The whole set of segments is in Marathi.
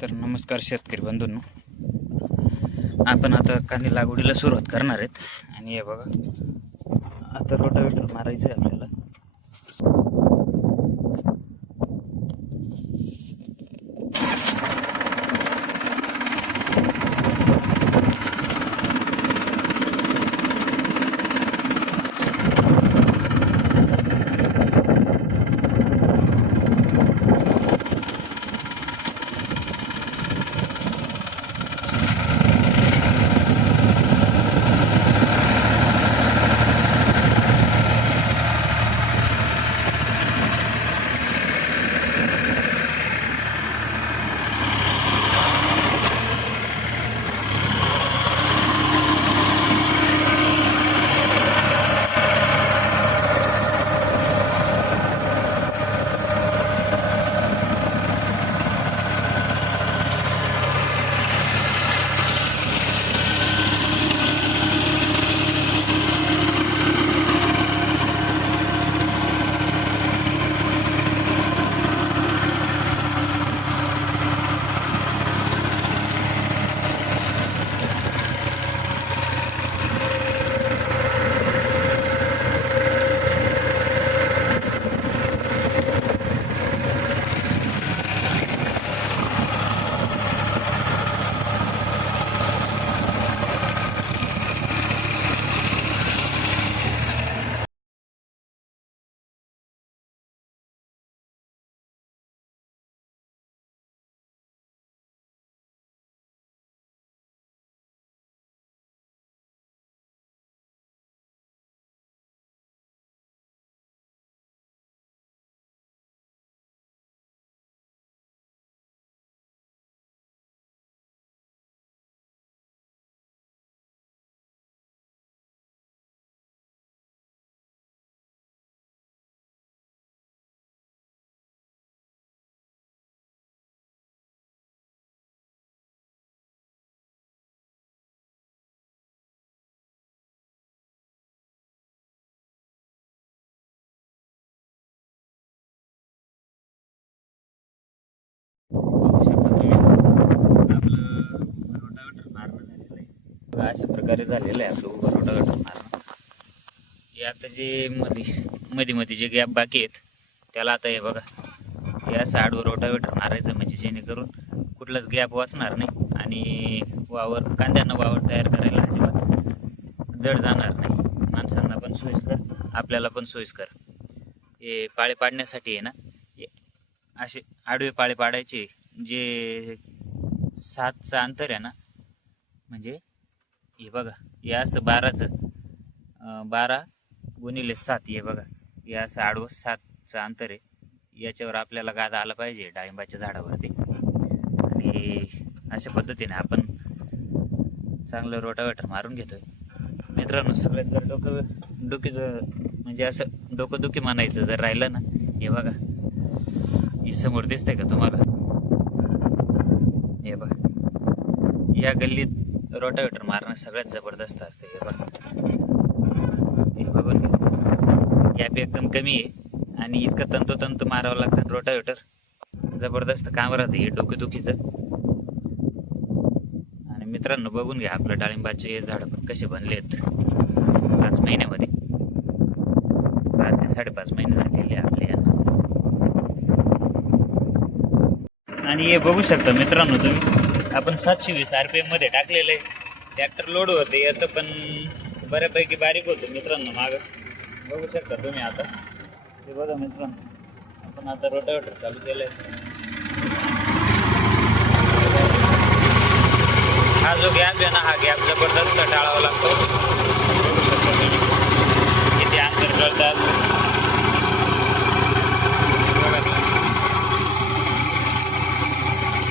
तर नमस्कार शेतकरी बंधूंनो, आपण आता कांदे लागवडीला सुरुवात करणार आहेत. आणि हे बघा, आता रोटावेटर मारायचं आहे आपल्याला. बघू शकता तुम्ही, आपलं रोटावेटर मारणं झालेलं आहे. बघा, अशा प्रकारे झालेलं आहे आपलं उभं रोटावेटर मारणं. हे आता जे मध्ये जे गॅप बाकी आहेत त्याला आता हे बघा, या साईडवर रोटावेटर मारायचं, म्हणजे जेणेकरून कुठलाच गॅप वाचणार नाही आणि कांद्यांना वावर तयार करायला अजिबात जड जाणार नाही. माणसांना पण सोयीस्कर, आपल्याला पण सोयीस्कर. हे पाळे पाडण्यासाठी आहे ना, असे आडवे पाळे पाडायचे. जे 7चं अंतर आहे ना, म्हणजे हे बघा, हे असं 12 गुणिले 7, हे बघा, हे असं आडवं 7चं अंतर आहे. याच्यावर आपल्याला गादा आला पाहिजे डाळिंबाच्या झाडावरती. आणि अशा पद्धतीने आपण चांगलं रोटावेटर मारून घेतोय. मित्रांनो, सगळ्यात जर डोकीचं म्हणजे असं डोकंदुखी म्हणायचं जर राहिलं ना, हे बघा, ही समोर दिसतंय का तुम्हाला? हे बघा, या गल्लीत रोटावेटर मारणं सगळ्यात जबरदस्त असतं. हे बघा, हे बघून घ्या, गॅप एकदम कमी आहे आणि इतकं तंतोतंत मारावं लागतं रोटावेटर. जबरदस्त काम राहतं हे डोकेदुखीचं. आणि मित्रांनो, बघून घ्या, आपल्या डाळिंबाचे झाडं पण कसे बनलेत 5 महिन्यामध्ये. 5 ते 5.5 महिने झालेले आपले यांना. आणि हे बघू शकता मित्रांनो तुम्ही, आपण 720 RPM मध्ये टाकलेलं आहे. ट्रॅक्टर लोड होते येतं, पण बऱ्यापैकी बारीक होतं मित्रांनो मागं. बघू शकता तुम्ही. आता हे बघा मित्रांनो, आपण आता रोटावेटर चालू केलं आहे. हा जो गॅप आहे ना, हा गॅप जबरदस्त टाळावा लागतो. बघू शकता तुम्ही किती अंतर टळतात.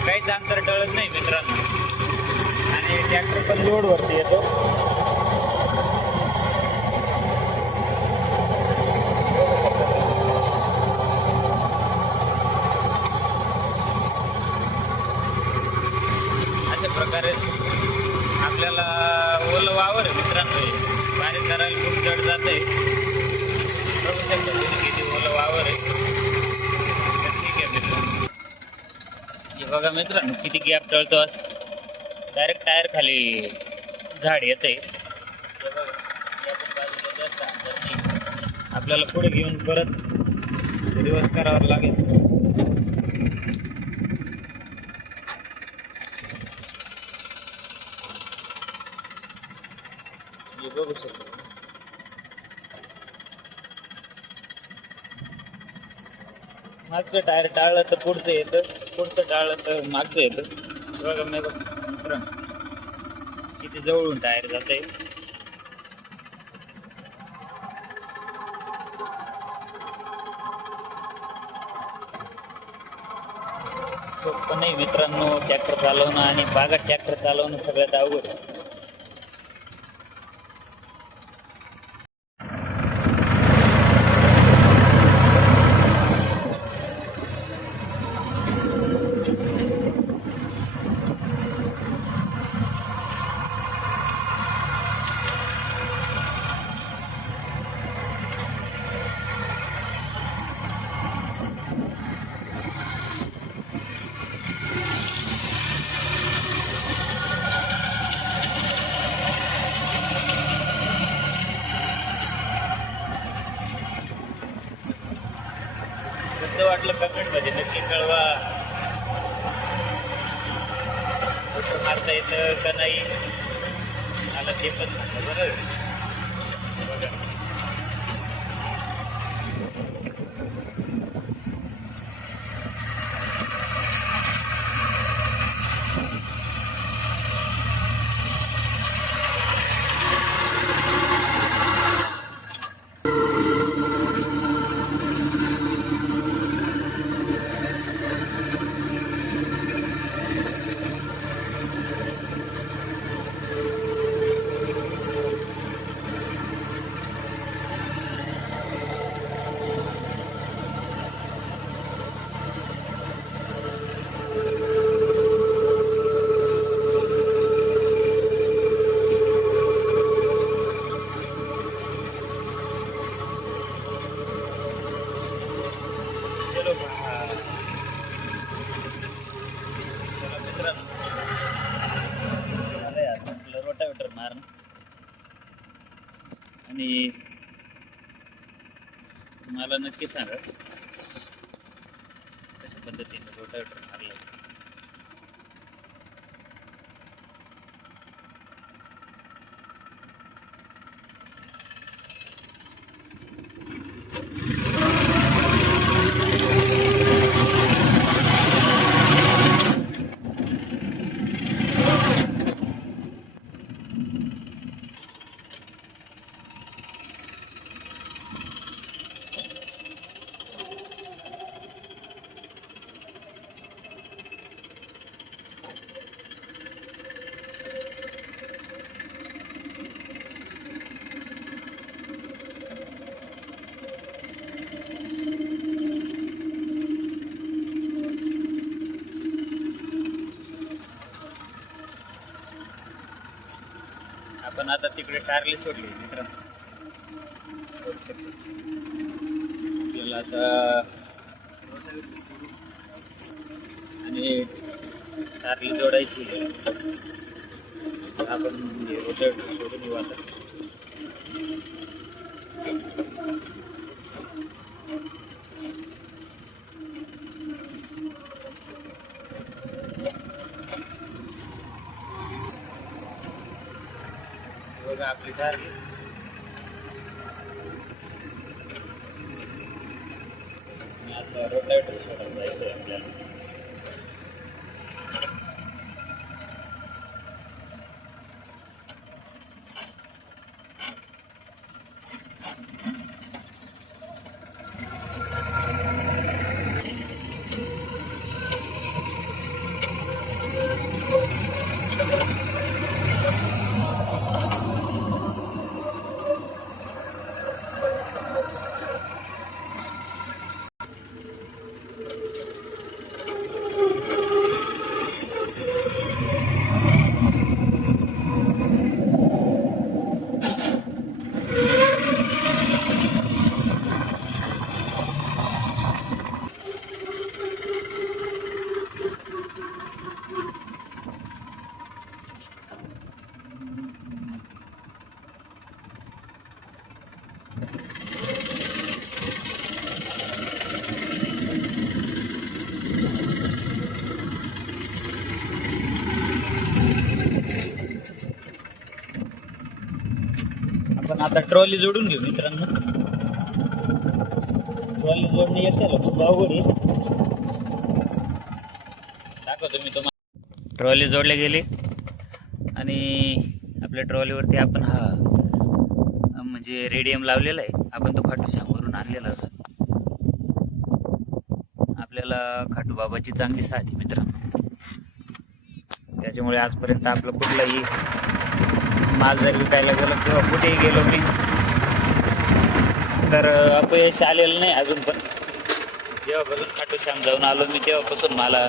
काहीच अंतर टळत नाही मित्रांनो. आणि ट्रॅक्टर पण लोडवरती येतो. अशा प्रकारे आपल्याला ओलं वावर आहे मित्रांनो, बारीक करायला खूप जड जात आहे. बघू शकता तुम्ही किती ओलं वावर आहे. ठीक आहे मित्रांनो. हे बघा मित्रांनो किती गॅप टळतो असं डायरेक्ट टायर खाली झाड येते. आपल्याला पुढे घेऊन परत रिवर्स करावं लागेल. हे बघू शकतो मागचं टायर टाळलं तर पुढचं येतं, पुढचं टाळलं तर मागचं येतं. बघा मित्रांनो किती जवळून टायर जात आहे. सोपं नाही मित्रांनो ट्रॅक्टर चालवणं आणि बागात ट्रॅक्टर चालवणं सगळ्यात अवघड. कसं वाटलं कमेंटमध्ये नक्की कळवा. कसं मारता येतं का नाही मला ते पण सांगा बरं. बघा रोटावेटर मारणं आणि मला नक्की सांगा कशा पद्धतीने रोटावेटर मारलं. आपण आता तिकडे टारली सोडली मित्रांनो. आपल्याला आता आणि टारली जोडायची. आपण रोटावेटर सोडून येऊ आता. बघा आपली टारली आता रोटावेटर सोडायला जायचं आहे आपल्याला. आपण आता ट्रॉली जोडून घेऊ मित्रांनो. ट्रॉली जोडणे येते खूप अवघड आहे. दाखवतो मी तुम्हाला. ट्रॉली जोडले गेली आणि आपल्या ट्रॉलीवरती आपण हा म्हणजे रेडियम लावलेला आहे. आपण तो खाटूश्यामवरून आणलेला होता. आपल्याला खाटूबाबाची चांगली साथ आहे मित्रांनो. त्याच्यामुळे आजपर्यंत आपलं कुठलाही माल जर विकायला गेलो किंवा कुठेही गेलो मी तर अपयश आलेलं नाही अजून. पण जेव्हापासून खाटूश्याम जाऊन आलो मी तेव्हापासून मला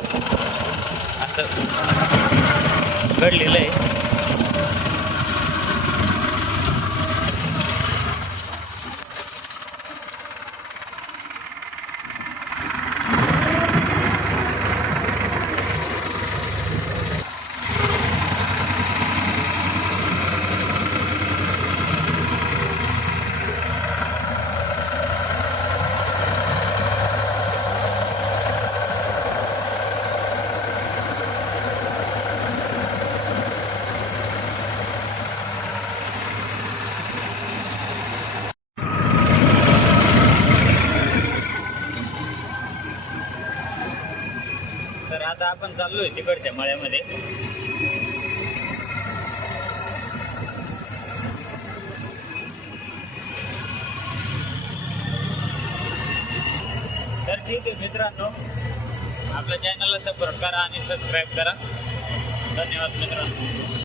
असं घडलेलं आहे. तर आता आपण चाललोय तिकडच्या मळ्यामध्ये. तर ठीक आहे मित्रांनो, आपल्या चॅनलला सपोर्ट करा आणि सबस्क्राईब करा. धन्यवाद मित्रांनो.